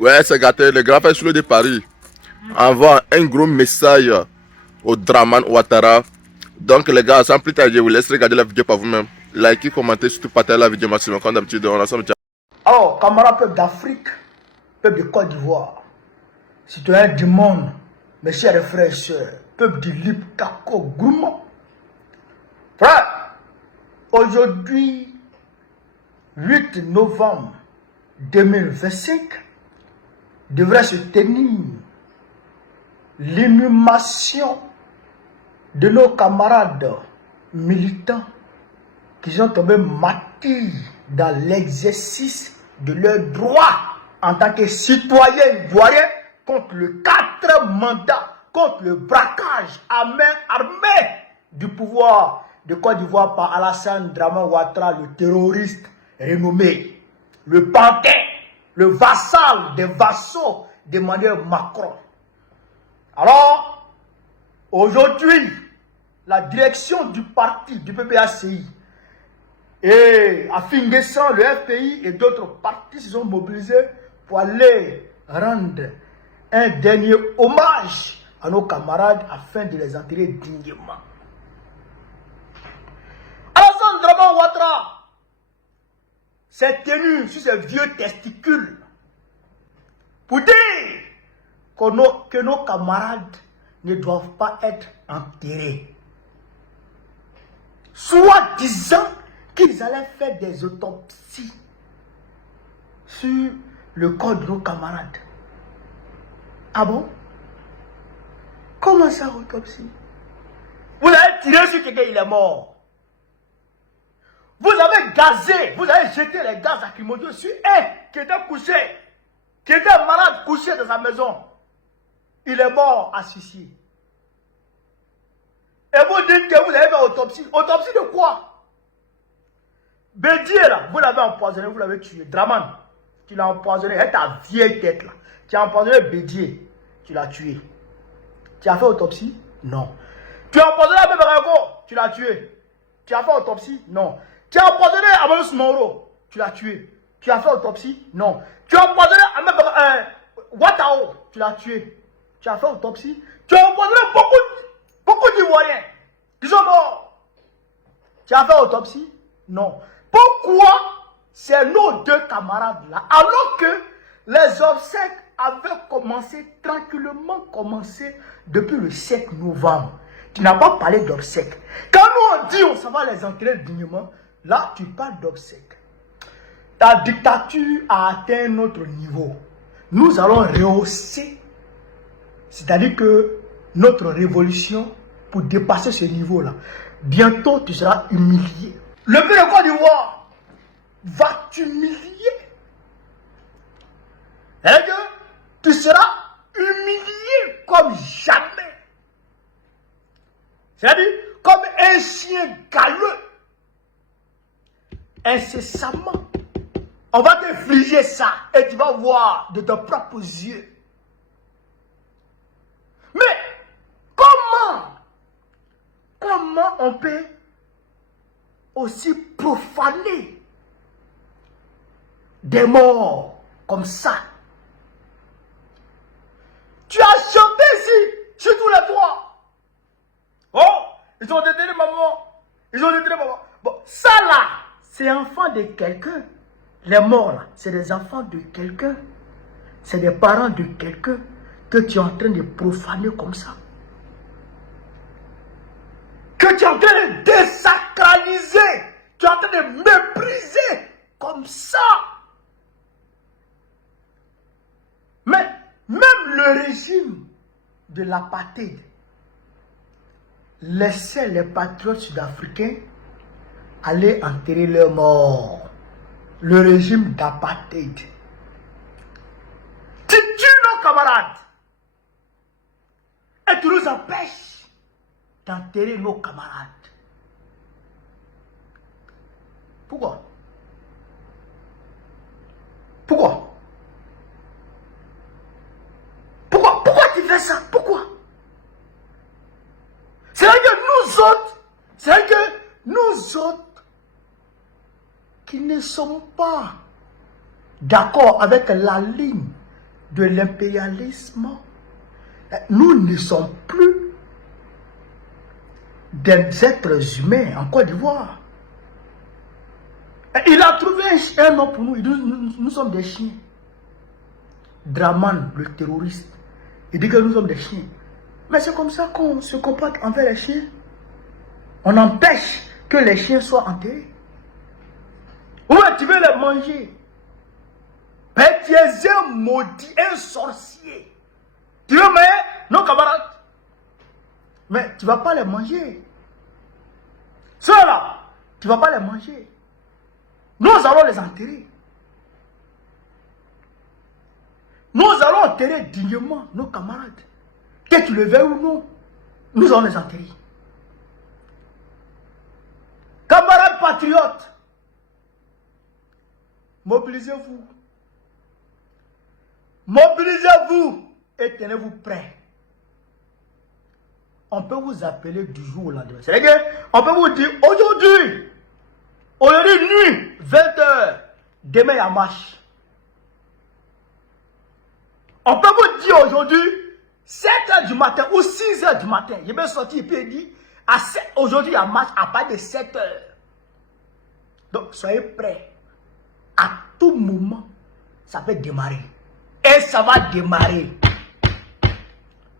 Ouais, c'est gâté. Le grand frère Choulo de Paris envoie un gros message au Draman Ouattara. Donc les gars, sans plus tarder, je vous laisse regarder la vidéo par vous-même. Likez, commentez, surtout partagez la vidéo maximum. Comme d'habitude, on ensemble. Alors, camarades peuple d'Afrique, peuple de Côte d'Ivoire, citoyens du monde, mes chers frères et sœurs, peuple du Libre, Kako, Gourmand. Frère, aujourd'hui, 8 novembre 2025, devrait se tenir l'inhumation de nos camarades militants qui sont tombés martyrs dans l'exercice de leurs droits en tant que citoyens ivoiriens contre le 4 mandat, contre le braquage à main armée du pouvoir de Côte d'Ivoire par Alassane Draman Ouattara, le terroriste renommé, le pantin, le vassal des vassaux d'Emmanuel Macron. Alors, aujourd'hui, la direction du parti, du PPACI, et à Fingessan, le FPI et d'autres partis se sont mobilisés pour aller rendre un dernier hommage à nos camarades afin de les enterrer dignement. Alassane Draman Ouattara s'est tenu sur ses vieux testicules pour dire que nos camarades ne doivent pas être enterrés. Soit disant qu'ils allaient faire des autopsies sur le corps de nos camarades. Ah bon? Comment ça, autopsie? Vous avez tiré sur quelqu'un, il est mort. Vous avez gazé, vous avez jeté les gaz lacrymogènes sur un qui était couché, qui était malade couché dans sa maison. Il est mort asphyxié. Et vous dites que vous avez fait autopsie. Autopsie de quoi? Bédier là, vous l'avez empoisonné, vous l'avez tué. Draman, tu l'as empoisonné, avec ta vieille tête là. Tu as empoisonné Bédier, tu l'as tué. Tu as fait autopsie? Non. Tu as empoisonné Abel Barago, tu l'as tué. Tu as fait autopsie? Non. Tu as empoisonné Amalus Moro, tu l'as tué. Tu as fait autopsie? Non. Tu as empoisonné Ouattao, tu l'as tué. Tu as fait autopsie? Tu as empoisonné beaucoup d'Ivoiriens qui sont morts. Tu as fait autopsie? Non. Pourquoi c'est nos deux camarades là, alors que les obsèques avaient tranquillement commencé depuis le 7 novembre? Tu n'as pas parlé d'obsèques. Quand nous on dit on s'en va les enterrer dignement, là tu parles d'obsèques. Ta dictature a atteint notre niveau. Nous allons rehausser, c'est-à-dire que notre révolution, pour dépasser ce niveau-là, bientôt tu seras humilié. Le peuple de Côte d'Ivoire va t'humilier. Et que tu seras humilié comme jamais. C'est-à-dire comme un chien galeux. Incessamment. On va t'infliger ça et tu vas voir de tes propres yeux. Mais comment on peut aussi profaner des morts comme ça? Tu as chanté ici, sur tous les toits. Oh, ils ont détenu maman. Ils ont détenu maman. Bon, ça là, c'est enfant de quelqu'un. Les morts là, c'est des enfants de quelqu'un. C'est des parents de quelqu'un que tu es en train de profaner comme ça. Que tu es en train de désacraliser. Tu es en train de mépriser comme ça. Mais même le régime de l'apartheid laissait les patriotes sud-africains aller enterrer leurs morts. Le régime d'apartheid. Tu tues nos camarades. Et tu nous empêches d'enterrer nos camarades. Pourquoi? Pourquoi tu fais ça? Pourquoi? C'est vrai que nous autres, qui ne sommes pas d'accord avec la ligne de l'impérialisme. Nous ne sommes plus des êtres humains en Côte d'Ivoire. Il a trouvé un nom pour nous. Il dit, nous sommes des chiens. Draman, le terroriste, il dit que nous sommes des chiens. Mais c'est comme ça qu'on se comporte envers les chiens. On empêche que les chiens soient enterrés. Ouais, tu veux les manger. Mais tu es un maudit, un sorcier. Tu veux manger nos camarades. Mais tu ne vas pas les manger. Ceux-là, tu ne vas pas les manger. Nous allons les enterrer. Nous allons enterrer dignement nos camarades. Que tu le veuilles ou non, nous allons les enterrer. Camarades patriotes, mobilisez-vous. Mobilisez-vous et tenez-vous prêts. On peut vous appeler du jour au lendemain. C'est-à-dire on peut vous dire aujourd'hui nuit, 20h, demain à marche. On peut vous dire aujourd'hui 7h du matin ou 6h du matin. Je vais sortir et puis dire aujourd'hui à marche à partir de 7h. Donc soyez prêts. À tout moment, ça peut démarrer. Et ça va démarrer.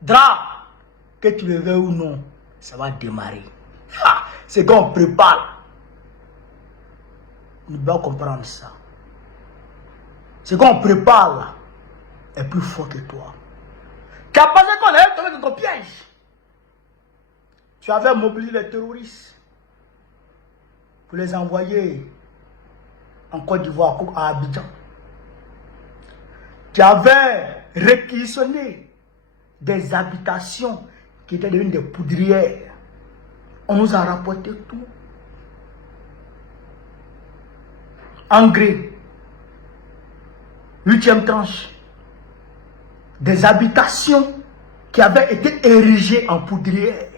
Dra, que tu le veuilles ou non, ça va démarrer. C'est qu'on prépare. Nous devons comprendre ça. Ce qu'on prépare là est plus fort que toi. Tu as pensé qu'on allait tomber dans ton piège. Tu avais mobilisé les terroristes pour les envoyer en Côte d'Ivoire, à Abidjan. Tu avais réquisitionné des habitations qui étaient devenues des poudrières. On nous a rapporté tout. Engrais, 8e tranche, des habitations qui avaient été érigées en poudrières.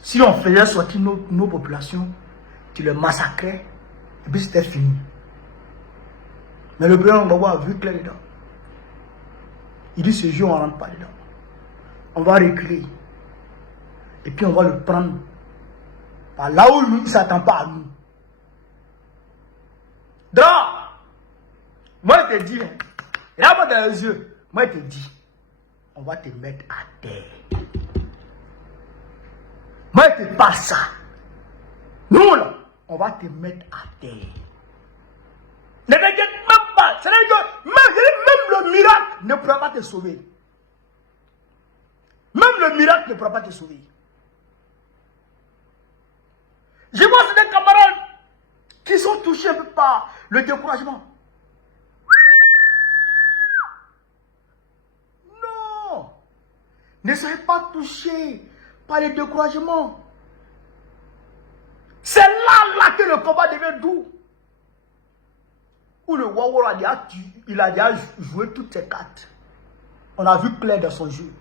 Si on faisait sortir nos populations, tu les massacrais, et puis c'était fini. Mais le président Gbagbo a vu clair dedans. Il dit ce jour on ne rentre pas dedans. On va reculer. Et puis on va le prendre par là où lui il ne s'attend pas à nous. Donc, moi je te dis, regarde-moi dans les yeux, moi je te dis, on va te mettre à terre. Moi je te passe ça. Nous là, on va te mettre à terre. Ne t'inquiète même pas, c'est-à-dire que même le miracle ne pourra pas te sauver. Même le miracle ne pourra pas te sauver. Je vois des camarades qui sont touchés par le découragement. Non, ne soyez pas touchés par le découragement. C'est là que le combat devient doux. Où le Waworo il a déjà joué toutes ses cartes. On a vu clair dans son jeu.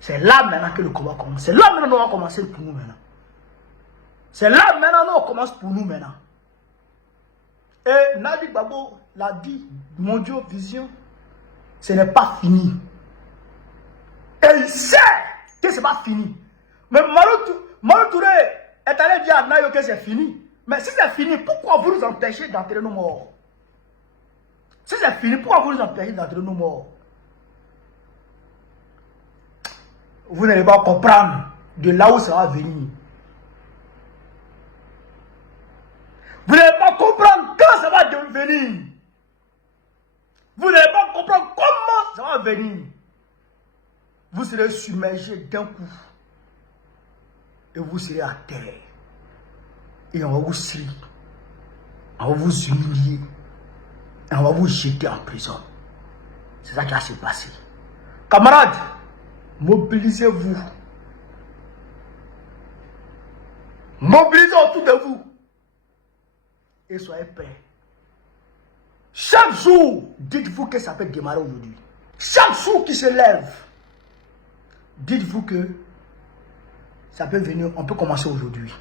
C'est là maintenant que le combat commence. C'est là maintenant qu'on va commencer pour nous maintenant. C'est là maintenant qu'on commence pour nous maintenant. Et Nadi Gbagbo l'a dit, mon Dieu, vision, ce n'est pas fini. Et il sait que ce n'est pas fini. Mais Malo Touré est allé dire à Nayo que c'est fini. Mais si c'est fini, pourquoi vous nous empêchez d'entrer nos morts? Si c'est fini, pourquoi vous nous empêchez d'entrer nos morts? Vous n'allez pas comprendre de là où ça va venir. Vous n'allez pas comprendre quand ça va venir. Vous n'allez pas comprendre comment ça va venir. Vous serez submergé d'un coup. Et vous serez à terre. Et on va vous scier. On va vous humilier. Et on va vous jeter en prison. C'est ça qui va se passer. Camarades, mobilisez-vous. Mobilisez autour de vous. Et soyez prêts. Chaque jour, dites-vous que ça peut démarrer aujourd'hui. Chaque jour qui se lève, dites-vous que ça peut venir, on peut commencer aujourd'hui.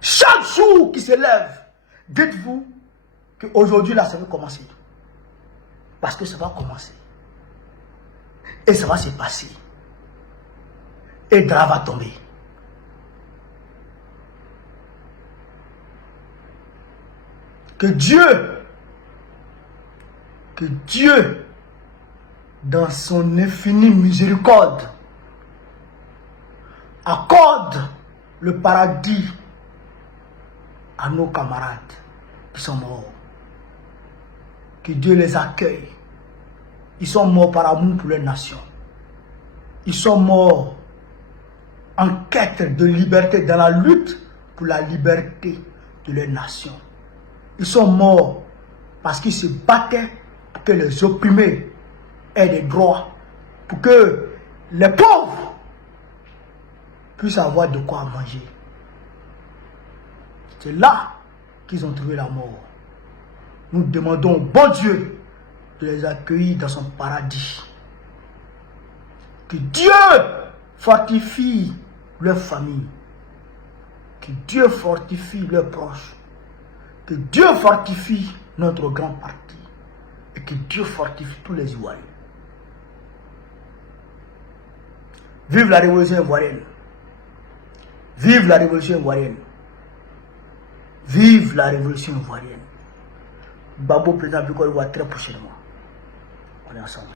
Chaque jour qui se lève, dites-vous qu'aujourd'hui là, ça peut commencer. Parce que ça va commencer. Et ça va se passer. Et drap va tomber. Que Dieu, dans son infinie miséricorde, accorde le paradis à nos camarades qui sont morts. Que Dieu les accueille. Ils sont morts par amour pour leur nation. Ils sont morts en quête de liberté, dans la lutte pour la liberté de leur nation. Ils sont morts parce qu'ils se battaient pour que les opprimés aient des droits, pour que les pauvres puissent avoir de quoi manger. C'est là qu'ils ont trouvé la mort. Nous demandons au bon Dieu de les accueillir dans son paradis. Que Dieu fortifie leur famille. Que Dieu fortifie leurs proches. Que Dieu fortifie notre grand parti. Et que Dieu fortifie tous les Ivoiriens. Vive la révolution ivoirienne. Vive la révolution ivoirienne. Vive la révolution ivoirienne. Babo président Bicol voit très prochainement. On est ensemble.